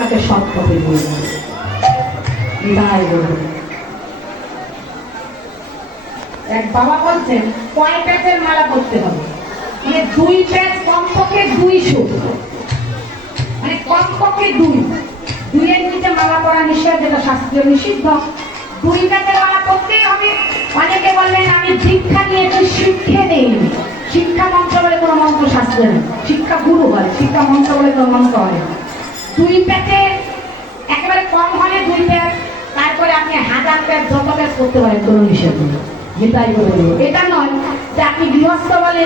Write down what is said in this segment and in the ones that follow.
আপনাকে সৎ পথে নিয়ে যাবে। বিদায় বলুন। এক বাবা বলছেন কয় প্যাচের মালা করতে হবে, মানে 2 প্যাচ, কমপক্ষে 200, মানে কমপক্ষে 2 এর নিচে মালা পরা নিষেধ, যেটা শাস্ত্রীয় নিষিদ্ধ। 2 প্যাচের মালা করতেই হবে। অনেকে বললেন আমি দীক্ষা নিয়েছি, শিক্ষা নেইনি। শিক্ষা মন্ত্র বলে কোনো মন্ত্র শাস্ত্রে নেই, শিক্ষা গুরু বলে, শিক্ষা মন্ত্র বলে কোনো মন্ত্র হয় না। 2 প্যাচে একেবারে কম হলে 2 প্যাচ, তারপরে আপনি 1000 প্যাচ যত প্যাচ করতে পারেন, কোনো নিষেধ নেই। যেটাই বলে এটা নয় যে আপনি গৃহস্থ বলে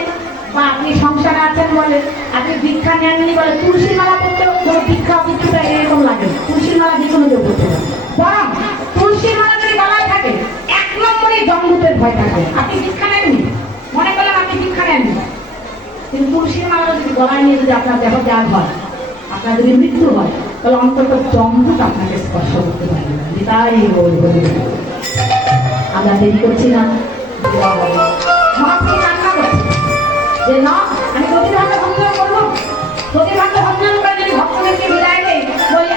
বা আপনি সংসারে আছেন বলে, আপনি দীক্ষা নেননি বলে তুলসী মালা করতে কোনো দীক্ষা কিছুটা এরকম লাগে। তুলসী মালা যে কোনো কেউ করতে পারে, বরং তুলসী মালা যদি গলায় থাকে 1 নম্বরে জমদূতের ভয় থাকে। আপনি দীক্ষা নেননি, মনে করলাম আপনি দীক্ষা নেননি, কিন্তু তুলসীর মালা যদি গলায় নিয়ে যদি আপনার দেহ ত্যাগ হয়, আপনার যদি মৃত্যু হয়, তাহলে অন্তত জমদূত আপনাকে স্পর্শ করতে পারবে না। তাই আমরা দেরি করছি না, মহাপ্রভু কান্না করছে যে না আমি প্রতিভাকে ভঞ্জন করবো, প্রতিভাকে ভঞ্জন করে যদি ভক্তদেরকে বিদায় দেয়, বলি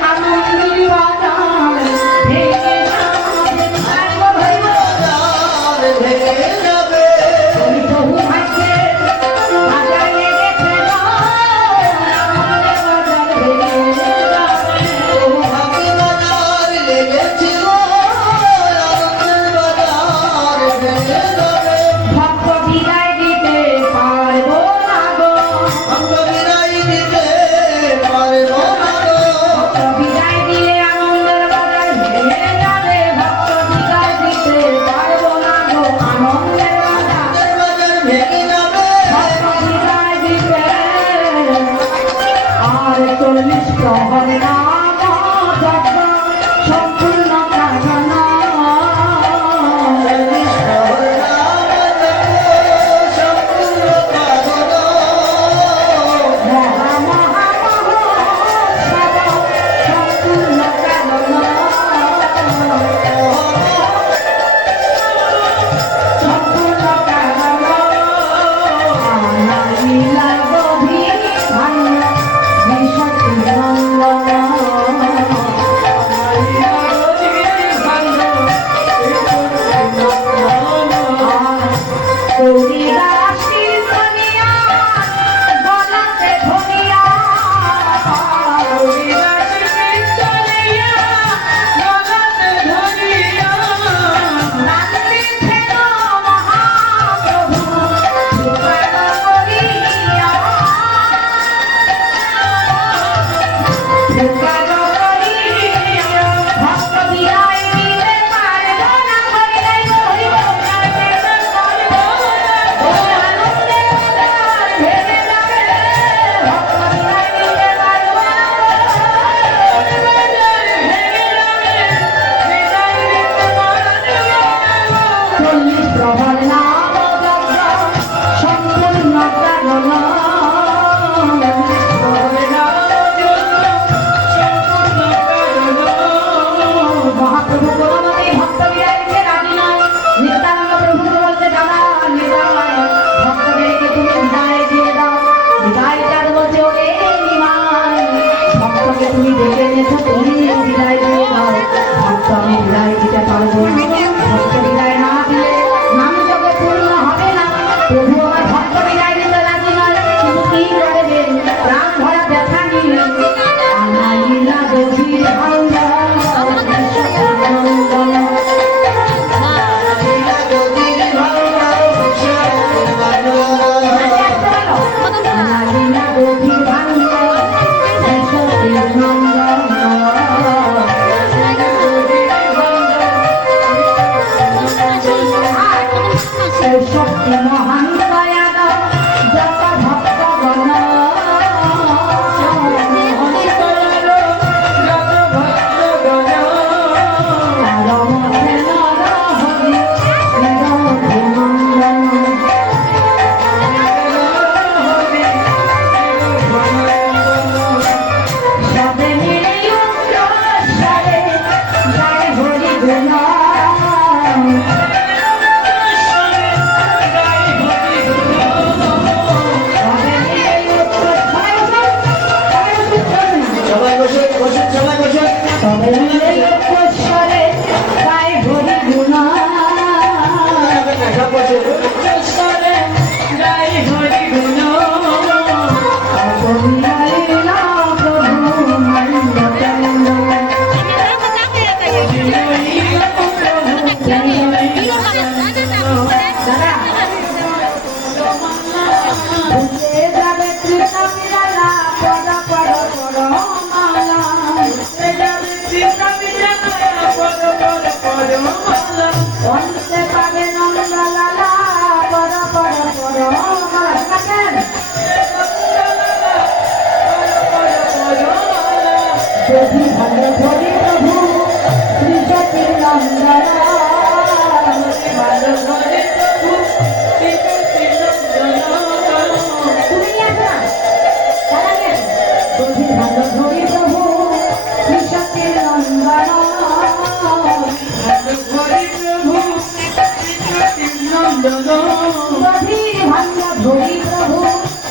গভীর ভাঙ্গ ধরি প্রভু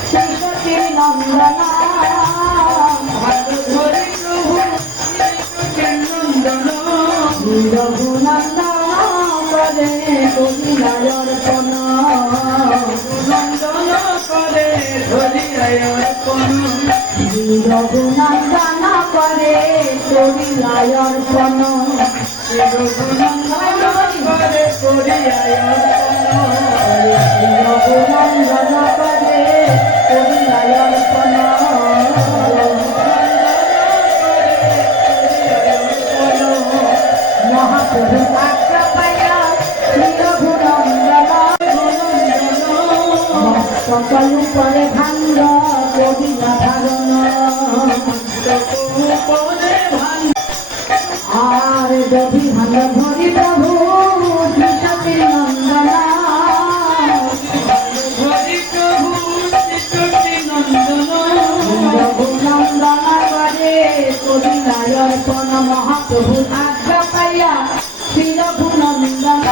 শ্রীসতীর নন্দনা রঘুনন্দন করে কবিরায় অর্পণ রঘুনন্দন করে কবিরায় অর্পণ রঘুনন্দন করে কবিরায় অর্পণ মহাপ্রভু আজ্ঞা পাইয়া শ্রী রঘুনন্দন সকল উপরে ভাঙ্গ কবিরা ধারণ আর যদি ভাঙ্গ ধরি প্রভু শ্রীসতীর নন্দনা রঘুনন্দন করে কবিরায় অর্পণ মহাপ্রভু আজ্ঞা পাইয়া শ্রী রঘুনন্দন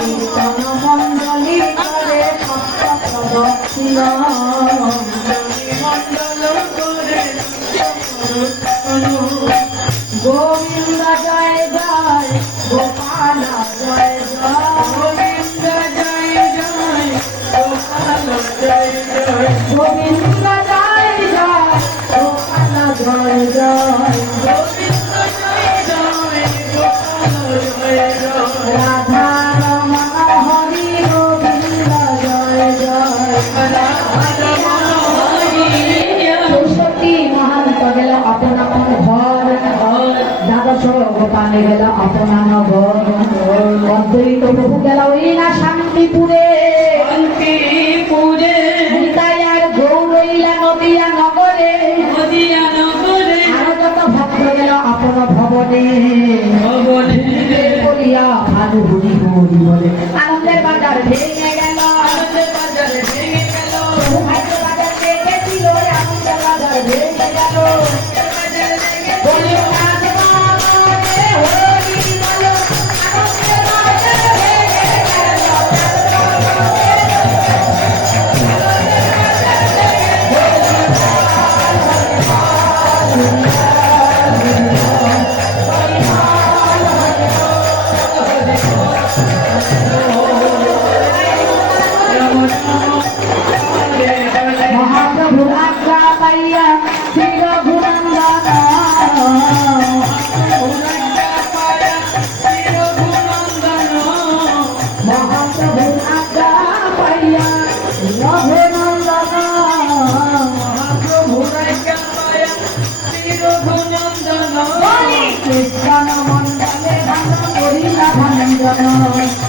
কীর্তন মণ্ডলী করে সপ্ত প্রদক্ষিণ গোবিন্দ জয় জয় গোপাল জয় জয় গোবিন্দ জয় জয় গোপাল জয় জয় গোবিন্দ জয় জয় গোপাল জয় জয় গোবিন্দ জয় জয় গোপাল জয় জয় রাধা রমণ হরি গোবিন্দ জয় জয় সরস্বতী মহান্ত গেল আপন আপন ঘর দ্বাদশ গোপালে গেল আপনা নগর অদ্বৈত প্রভু গেল ওই না শান্তিপুরে নিতাইয়ার গৌরইলা নদিয়া নগরে আরো যত ভক্ত গেল আপন ভবনে করিয়া ভানু হরি হরি বলে আনন্দের বাজার ভেঙে গেল ভাগ্য বাজার দেখেছিল আনন্দের বাজার ভেঙে গেল বলিও নাথ বাবারে হরি বলো আনন্দের বাজার ভেঙে গেল মহাপ্রভু আজ্ঞা পাইয়া শ্রী রঘুনন্দন মহাপ্রভু আজ্ঞা পাইয়া রঘুনন্দন কীর্তন মণ্ডলে ভাঙ্গ করিলা ভাঞ্জন